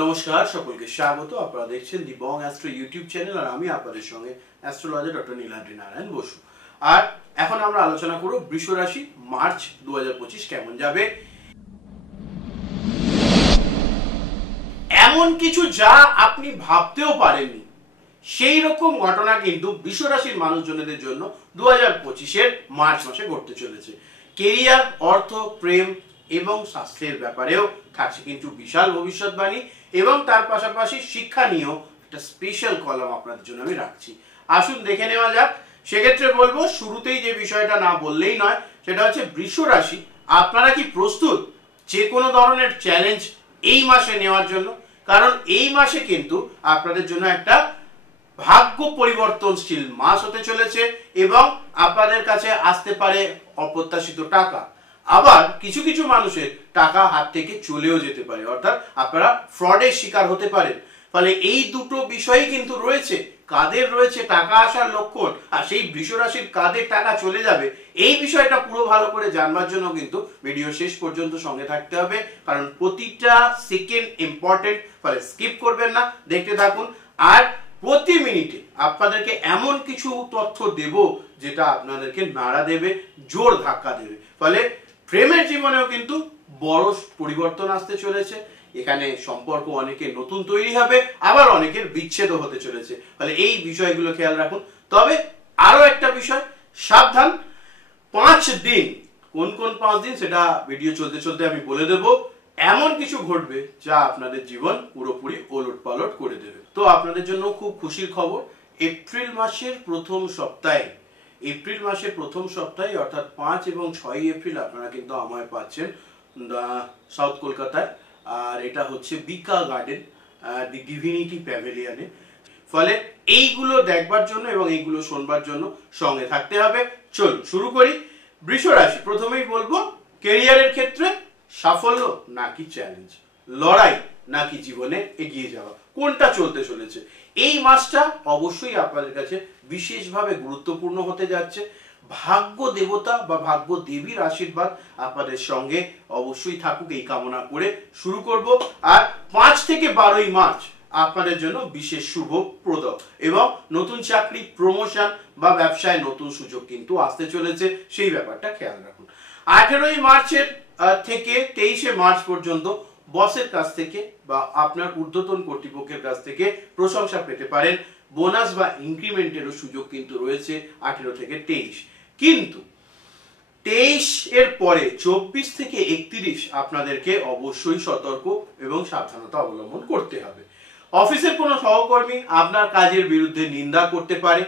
নমস্কার সকলকে স্বাগত। আপনারা দেখছেন দি বং অ্যাস্ট্রো ইউটিউব চ্যানেল আর আমি আপনাদের সঙ্গে অ্যাস্ট্রোলজার ডক্টর নীলাদ্রি নারায়ণ বসু। আর এখন আমরা আলোচনা করব বৃষ রাশি মার্চ 2025 কেমন যাবে। এমন কিছু যা আপনি ভাবতেও পারেননি সেই রকম ঘটনা কিন্তু বৃষ রাশির মানুষজনদের জন্য 2025-এর মার্চ মাসে ঘটতে চলেছে। কেরিয়ার, অর্থ, প্রেম এবং স্বাস্থ্যের ব্যাপারেও থাকছে কিন্তু বিশাল ভবিষ্যৎবাণী এবং তার পাশাপাশি শিক্ষা নিয়েও একটা স্পেশাল কলাম আপনাদের জন্য আমি রাখছি। আসুন দেখে নেওয়া যাক। সেক্ষেত্রে বলবো শুরুতেই যে বিষয়টা না বললেই নয়, সেটা হচ্ছে বৃষ রাশি আপনারা কি প্রস্তুত যে কোনো ধরনের চ্যালেঞ্জ এই মাসে নেওয়ার জন্য? কারণ এই মাসে কিন্তু আপনাদের জন্য একটা ভাগ্য পরিবর্তনশীল মাস হতে চলেছে এবং আপনাদের কাছে আসতে পারে অপ্রত্যাশিত টাকা। আবার কিছু কিছু মানুষের টাকা হাত থেকে চলেও যেতে পারে, অর্থাৎ আপনারা ফ্রডের শিকার হতে পারেন। ফলে এই দুটো বিষয়ই কিন্তু রয়েছে। কাদের রয়েছে টাকা আসার লক্ষণ, আর সেই বৃষ রাশির কাদের টাকা চলে যাবে, এই বিষয়টা পুরো ভালো করে জানবার জন্য কিন্তু ভিডিও শেষ পর্যন্ত সঙ্গে থাকতে হবে, কারণ প্রতিটা সেকেন্ড ইম্পর্টেন্ট। ফলে স্কিপ করবেন না, দেখতে থাকুন। আর প্রতি মিনিটে আপনাদেরকে এমন কিছু তথ্য দেব যেটা আপনাদেরকে নাড়া দেবে, জোর ধাক্কা দেবে। ফলে প্রেমের জীবনেও কিন্তু বড় পরিবর্তন আসতে চলেছে। এখানে সম্পর্ক অনেকের নতুন তৈরি হবে, আবার অনেকের বিচ্ছেদও হতে চলেছে। ফলে এই বিষয়গুলো খেয়াল রাখুন। তবে আরো একটা বিষয়, সাবধান। 5 দিন, কোন কোন 5 দিন সেটা ভিডিও চলতে চলতে আমি বলে দেব। এমন কিছু ঘটবে যা আপনাদের জীবন পুরোপুরি ওলট পালট করে দেবে। তো আপনাদের জন্য খুব খুশির খবর, এপ্রিল মাসের প্রথম সপ্তাহে অর্থাৎ 5 এবং 6 এপ্রিল আপনারা কিন্তু আমায় পাচ্ছেন সাউথ কলকাতায়। আর এটা হচ্ছে বিকা গার্ডেন, দি ডিভিনিটি প্যাভিলিয়নে। ফলে এইগুলো দেখবার জন্য এবং এইগুলো শোনবার জন্য সঙ্গে থাকতে হবে। চলুন শুরু করি। বৃষ রাশি, প্রথমেই বলবো ক্যারিয়ারের ক্ষেত্রে সাফল্য নাকি চ্যালেঞ্জ, লড়াই নাকি জীবনে এগিয়ে যাওয়া, কোনটা চলতে চলেছে? এই মাসটা অবশ্যই আপনাদের কাছে বিশেষভাবে গুরুত্বপূর্ণ হতে যাচ্ছে। ভাগ্য দেবতা বা ভাগ্য দেবীর আশীর্বাদ আপনাদের সঙ্গে অবশ্যই থাকুক, এই কামনা করে শুরু করব। আর 5 থেকে 12ই মার্চ আপনাদের জন্য বিশেষ শুভপ্রদ এবং নতুন চাকরি, প্রমোশন বা ব্যবসায় নতুন সুযোগ কিন্তু আসতে চলেছে, সেই ব্যাপারটা খেয়াল রাখুন। 18ই মার্চের থেকে 23শে মার্চ পর্যন্ত বসের কাছ থেকে বা আপনার ঊর্ধ্বতন কর্তৃপক্ষের কাছ থেকে প্রশংসা পেতে পারেন। বোনাস বা ইনক্রিমেন্টেরও সুযোগ কিন্তু রয়েছে 18 থেকে 23। কিন্তু 23 এর পরে 24 থেকে 31 আপনাদেরকে অবশ্যই সতর্ক এবং সাবধানতা অবলম্বন করতে হবে। অফিসের কোনো সহকর্মী আপনার কাজের বিরুদ্ধে নিন্দা করতে পারে।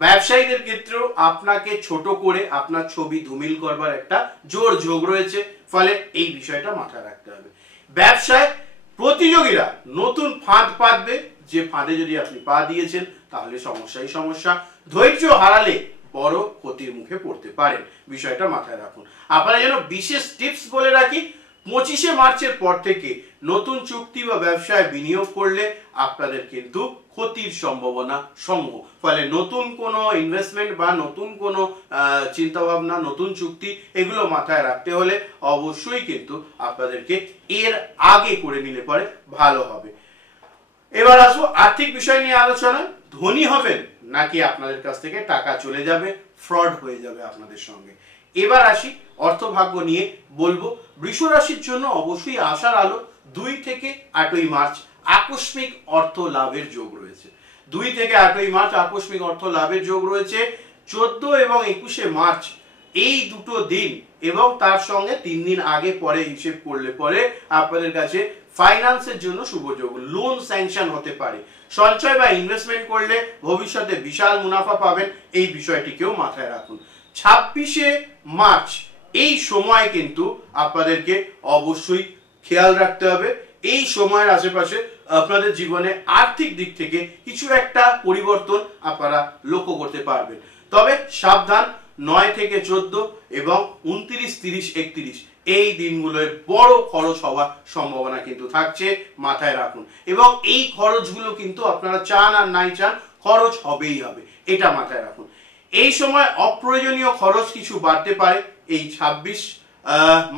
ব্যবসায়ীদের ক্ষেত্রেও আপনাকে ছোট করে আপনার ছবি ধুমিল করবার একটা জোর ঝোঁক রয়েছে। ফলে এই বিষয়টা মাথায় রাখতে হবে। ব্যবসায় প্রতিযোগীরা নতুন ফাঁদ পাতবে, যে ফাঁদে যদি আপনি পা দিয়েছেন তাহলে সমস্যা। ধৈর্য হারালে বড় ক্ষতির মুখে পড়তে পারেন, বিষয়টা মাথায় রাখুন। আপনারা যেন বিশেষ টিপস বলে রাখি, 25শে মার্চের পর থেকে নতুন চুক্তি বা ব্যবসায় বিনিয়োগ করলে আপনাদের কিন্তু ক্ষতির সম্ভাবনা সমূহ। ফলে নতুন কোনো ইনভেস্টমেন্ট বা নতুন কোনো চিন্তাভাবনা, নতুন চুক্তি, এগুলো মাথায় রাখতে হলে অবশ্যই কিন্তু আপনাদেরকে এর আগে করে নিলে পরে ভালো হবে। এবার আসবো আর্থিক বিষয় নিয়ে আলোচনা। ধনী হবেন নাকি আপনাদের কাছ থেকে টাকা চলে যাবে, ফ্রড হয়ে যাবে আপনাদের সঙ্গে। এবার আসি অর্থভাগ্য নিয়ে বলবো। বৃষ রাশির জন্য অবশ্যই আশার আলো। 2 থেকে 8ই মার্চ আকস্মিক অর্থ লাভের যোগ রয়েছে। 2 থেকে 8ই মার্চ আকস্মিক অর্থ লাভের যোগ রয়েছে। 14 এবং 21শে মার্চ এই দুটো দিন এবং তার সঙ্গে 3 দিন আগে পরে হিসেব করলে পরে আপনাদের কাছে ফাইন্যান্সের জন্য শুভ যোগ, লোন স্যাংশন হতে পারে। সঞ্চয় বা ইনভেস্টমেন্ট করলে ভবিষ্যতে বিশাল মুনাফা পাবেন, এই বিষয়টিকেও মাথায় রাখুন। 26শে মার্চ এই সময় কিন্তু আপনাদেরকে অবশ্যই খেয়াল রাখতে হবে। এই সময়ের আশেপাশে আপনাদের জীবনে আর্থিক দিক থেকে কিছু একটা পরিবর্তন আপনারা লক্ষ্য করতে পারবেন। তবে সাবধান, 9 থেকে 14 এবং 29, 30, 31 এই দিনগুলোয় বড় খরচ হওয়ার সম্ভাবনা কিন্তু থাকছে, মাথায় রাখুন। এবং এই খরচগুলো কিন্তু আপনারা চান আর নাই চান খরচ হবেই হবে, এটা মাথায় রাখুন। এই সময় অপ্রয়োজনীয় খরচ কিছু বাড়তে পারে। এই 26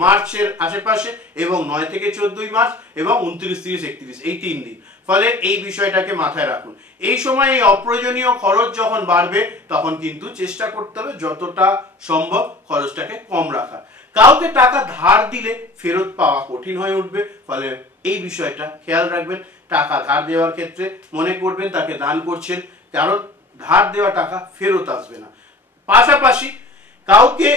মার্চের আশেপাশে, এবং 9 থেকে 14 মার্চ, এবং 29, 30, 31 এই 3 দিন। ফলে এই বিষয়টাকে মাথায় রাখুন। এই সময় এই অপ্রয়োজনীয় খরচ যখন বাড়বে তখন কিন্তু চেষ্টা করতে হবে যতটা সম্ভব খরচটাকে কম রাখা। কাউকে টাকা ধার দিলে ফেরত পাওয়া কঠিন হয়ে উঠবে, ফলে এই বিষয়টা খেয়াল রাখবেন। টাকা ধার দেওয়ার ক্ষেত্রে মনে করবেন তাকে দান করছেন, কারণ ধার দেওয়া টাকা ফেরত আসবে না। পাশাপাশি কাউকে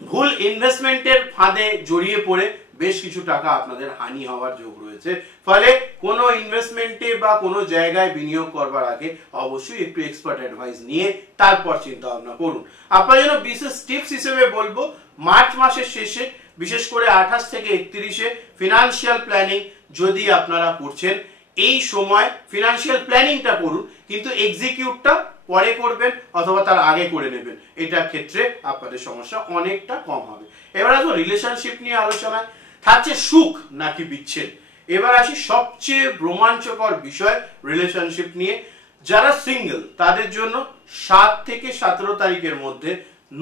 ভুল ইনভেস্টমেন্টের ফাঁদে জড়িয়ে পড়ে বেশ কিছু টাকা আপনাদের হানি হওয়ার যোগ রয়েছে। ফলে কোনো ইনভেস্টমেন্টে বা কোনো জায়গায় বিনিয়োগ করবার আগে অবশ্যই একটু এক্সপার্ট অ্যাডভাইস নিয়ে তারপর চিন্তা ভাবনা করুন। আপনার জন্য বিশেষ টিপস হিসেবে বলবো, মার্চ মাসের শেষে বিশেষ করে 28 থেকে 31-এ ফিনান্সিয়াল প্ল্যানিং যদি আপনারা করছেন, এই সময় ফিনান্সিয়াল প্ল্যানিংটা করুন, কিন্তু এক্সিকিউটটা পরে করবেন অথবা তার আগে করে নেবেন। এটার ক্ষেত্রে আপনাদের সমস্যা অনেকটা কম হবে। এবার আসবো রিলেশনশিপ নিয়ে আলোচনায়। থাকছে সুখ নাকি বিচ্ছেদ। এবার আসি সবচেয়ে রোমাঞ্চকর বিষয় রিলেশনশিপ নিয়ে। যারা সিঙ্গেল তাদের জন্য 7 থেকে 17 তারিখের মধ্যে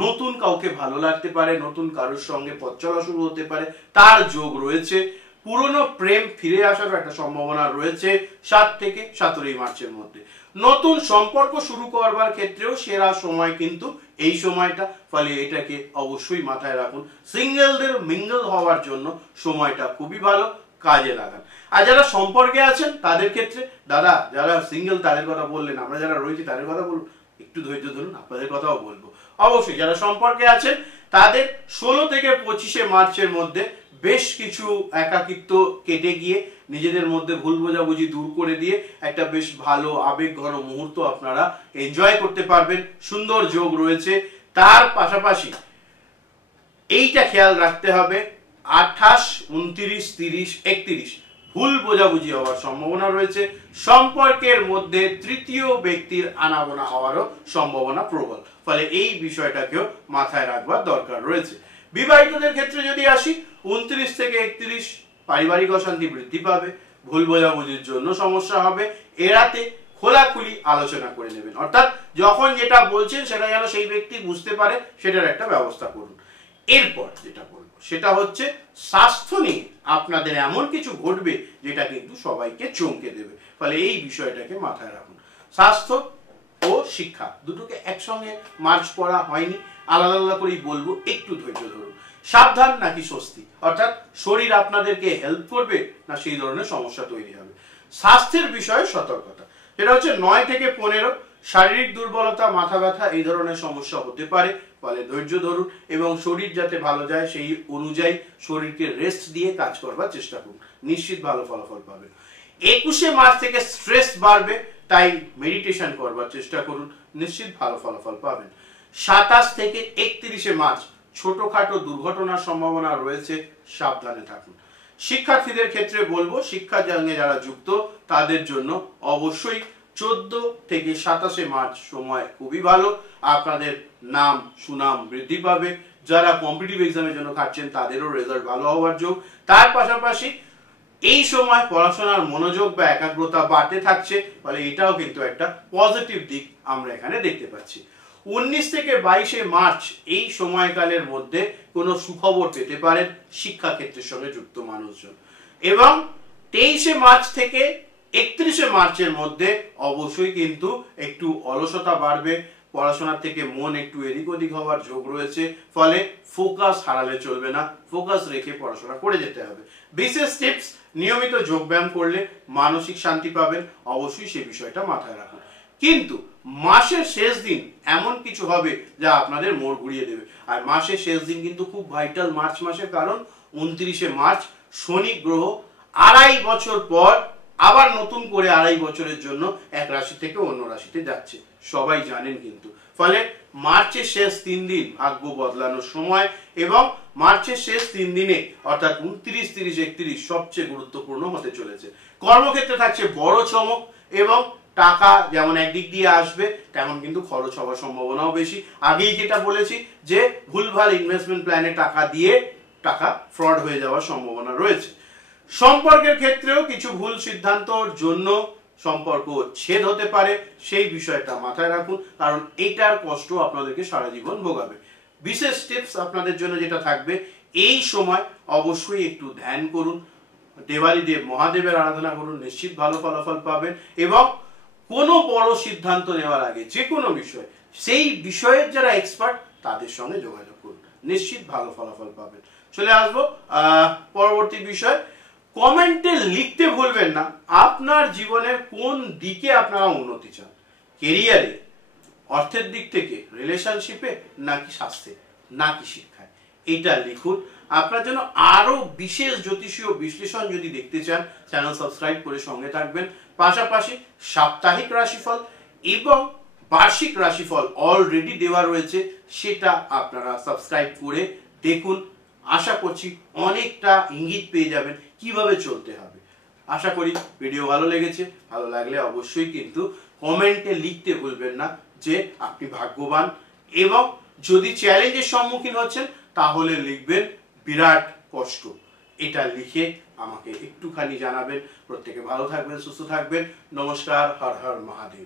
নতুন কাউকে ভালো লাগতে পারে, নতুন কারোর সঙ্গে পথ চলা শুরু হতে পারে, তার যোগ রয়েছে। পুরনো প্রেম ফিরে আসার একটা সম্ভাবনা রয়েছে 7 থেকে 17 মার্চের মধ্যে। নতুন সম্পর্ক শুরু করবার ক্ষেত্রেও সেরা সময় কিন্তু এই সময়টা, ফলে এটাকে অবশ্যই মাথায় রাখুন। সিঙ্গেলদের মিঙ্গল হওয়ার জন্য সময়টা খুবই ভালো, কাজে লাগান। আর যারা সম্পর্কে আছেন তাদের ক্ষেত্রে, দাদা যারা সিঙ্গেল তাদের কথা বললেন, আমরা যারা রয়েছি তাদের কথা বলুন, একটু ধৈর্য ধরুন, আপনাদের কথাও বলবো। অবশ্যই যারা সম্পর্কে আছেন তাদের 16 থেকে 25 মার্চের মধ্যে বেশ কিছু একাকিত্ব কেটে গিয়ে নিজেদের মধ্যে ভুল বোঝাবুঝি দূর করে দিয়ে একটা বেশ ভালো আবেগ ঘন মুহূর্ত আপনারা এনজয় করতে পারবেন। সুন্দর যোগ রয়েছে। তার পাশাপাশি এইটা খেয়াল রাখতে হবে, 28, 29, 30, 31 ভুল বোঝাবুঝি হওয়ার সম্ভাবনা রয়েছে। সম্পর্কের মধ্যে তৃতীয় ব্যক্তির আনাগোনা হওয়ারও সম্ভাবনা প্রবল, ফলে এই বিষয়টাকেও মাথায় রাখবার দরকার রয়েছে। বিবাহিতদের ক্ষেত্রে যদি আসি, 29 থেকে 31 পারিবারিক অশান্তি বৃদ্ধি পাবে, ভুল বোঝাবুঝির জন্য সমস্যা হবে। এড়াতে খোলাখুলি আলোচনা করে নেবেন, অর্থাৎ যখন যেটা বলছেন সেটা যেন সেই ব্যক্তি বুঝতে পারে, সেটার একটা ব্যবস্থা করুন। এরপর যেটা বলবো সেটা হচ্ছে স্বাস্থ্য নিয়ে আপনাদের এমন কিছু ঘটবে যেটা কিন্তু সবাইকে চমকে দেবে, ফলে এই বিষয়টাকে মাথায় রাখুন। স্বাস্থ্য ও শিক্ষা দুটোকে একসঙ্গে মার্চ করা হয়নি, আলাদা আলাদা করেই বলবো, একটু ধৈর্য ধরুন। সাবধান নাকি স্বস্তি, অর্থাৎ শরীর আপনাদেরকে হেল্প করবে না সেই ধরনের সমস্যা তৈরি হবে। স্বাস্থ্যের বিষয়ে সতর্কতা, যেটা হচ্ছে 9 থেকে 15 শারীরিক দুর্বলতা, মাথা ব্যথা এই ধরনের সমস্যা হতে পারে, ফলে ধৈর্য ধরুন এবং শরীর যাতে ভালো যায় সেই অনুযায়ী শরীরকে রেস্ট দিয়ে কাজ করবার চেষ্টা করুন, নিশ্চিত ভালো ফলাফল পাবেন। 21 মার্চ থেকে স্ট্রেস বাড়বে, তাই মেডিটেশন করবার চেষ্টা করুন, নিশ্চিত ভালো ফলাফল পাবেন। 27 থেকে 31 মার্চ ছোটখাটো দুর্ঘটনার সম্ভাবনা রয়েছে, সাবধানে থাকুন। শিক্ষার্থীদের ক্ষেত্রে বলবো, শিক্ষার সঙ্গে যারা যুক্ত তাদের জন্য অবশ্যই 14 থেকে 27 মার্চ সময় খুবই ভালো, আপনাদের নাম সুনাম বৃদ্ধি পাবে। যারা কম্পিটিটিভ এক্সামের জন্য খাটছেন তাদেরও রেজাল্ট ভালো হওয়ার যোগ। তার পাশাপাশি এই সময় পড়াশোনার মনোযোগ বা একাগ্রতা বাড়তে থাকছে, ফলে এটাও কিন্তু একটা পজিটিভ দিক আমরা এখানে দেখতে পাচ্ছি। 19 থেকে 22 মার্চ এই সময়কালের মধ্যে কোনো সুখবর পেতে পারেন শিক্ষাক্ষেত্রের সঙ্গে যুক্ত মানুষজন, এবং 23 মার্চ থেকে 31 মার্চের মধ্যে অবশ্যই কিন্তু একটু অলসতা বাড়বে, পড়াশোনার থেকে মন একটু এদিক ওদিক হওয়ার যোগ রয়েছে, ফলে ফোকাস হারালে চলবে না, ফোকাস রেখে পড়াশোনা করে যেতে হবে। বিশেষ টিপস, নিয়মিত যোগব্যায়াম করলে মানসিক শান্তি পাবেন, অবশ্যই সেই বিষয়টা মাথায় রাখুন। কিন্তু মাসের শেষ দিন এমন কিছু হবে যা আপনাদের মোড় ঘুরিয়ে দেবে, আর মাসের শেষ দিন কিন্তু খুব ভাইটাল মার্চ মাসে, কারণ 29 মার্চ শনি গ্রহ 2.5 বছর পর আবার নতুন করে 2.5 বছরের জন্য এক রাশি থেকে অন্য রাশিতে যাচ্ছে, সবাই জানেন কিন্তু। ফলে মার্চের শেষ 3 দিন ভাগ্য বদলানোর সময়, এবং মার্চের শেষ 3 দিনে অর্থাৎ 29, 30, 31 সবচেয়ে গুরুত্বপূর্ণ হতে চলেছে। কর্মক্ষেত্রে থাকছে বড় চমক, এবং টাকা যেমন একদিক দিয়ে আসবে তেমন কিন্তু খরচ হওয়ার সম্ভাবনাও বেশি। আগেই যেটা বলেছি যে ভুলভাল ইনভেস্টমেন্ট প্ল্যানে টাকা দিয়ে টাকা ফ্রড হয়ে যাওয়ার সম্ভাবনা রয়েছে। সম্পর্কের ক্ষেত্রেও কিছু ভুল সিদ্ধান্তর জন্য সম্পর্ক ছেদ হতে পারে, সেই বিষয়টা মাথায় রাখুন, কারণ এইটার কষ্ট আপনাদেরকে সারা জীবন ভোগাবে। বিশেষ টিপস আপনাদের জন্য যেটা থাকবে, এই সময় অবশ্যই একটু ধ্যান করুন, দেব মহাদেবের আরাধনা করুন, নিশ্চিত ভালো ফলাফল পাবেন। এবং কোনো বড় সিদ্ধান্ত নেওয়ার আগে যে কোনো বিষয়, সেই বিষয়ের যারা এক্সপার্ট তাদের সঙ্গে যোগাযোগ করুন, নিশ্চিত ভালো ফলাফল পাবেন। চলে আসবো পরবর্তী বিষয়। কমেন্টে লিখতে ভুলবেন না আপনার জীবনের কোন দিকে আপনারা উন্নতি চান, কেরিয়ারে, অর্থের দিক থেকে, রিলেশনশিপে, নাকি স্বাস্থ্যে, নাকি শিক্ষায়, এটা লিখুন। আপনার জন্য আরো বিশেষ জ্যোতিষীয় বিশ্লেষণ যদি দেখতে চান, চ্যানেল সাবস্ক্রাইব করে সঙ্গে থাকবেন। পাশাপাশি সাপ্তাহিক রাশিফল এবং বার্ষিক রাশিফল অলরেডি দেওয়া রয়েছে, সেটা আপনারা সাবস্ক্রাইব করে দেখুন। আশা করছি অনেকটা ইঙ্গিত পেয়ে যাবেন কিভাবে চলতে হবে। আশা করি ভিডিও ভালো লেগেছে। ভালো লাগলে অবশ্যই কিন্তু কমেন্টে লিখতে ভুলবেন না যে আপনি ভাগ্যবান, এবং যদি চ্যালেঞ্জের সম্মুখীন হচ্ছেন তাহলে লিখবেন বিরাট কষ্ট। এটা লিখে আমাকে একটুখানি জানাবেন। প্রত্যেকে ভালো থাকবেন, সুস্থ থাকবেন। নমস্কার, হর হর মহাদেব।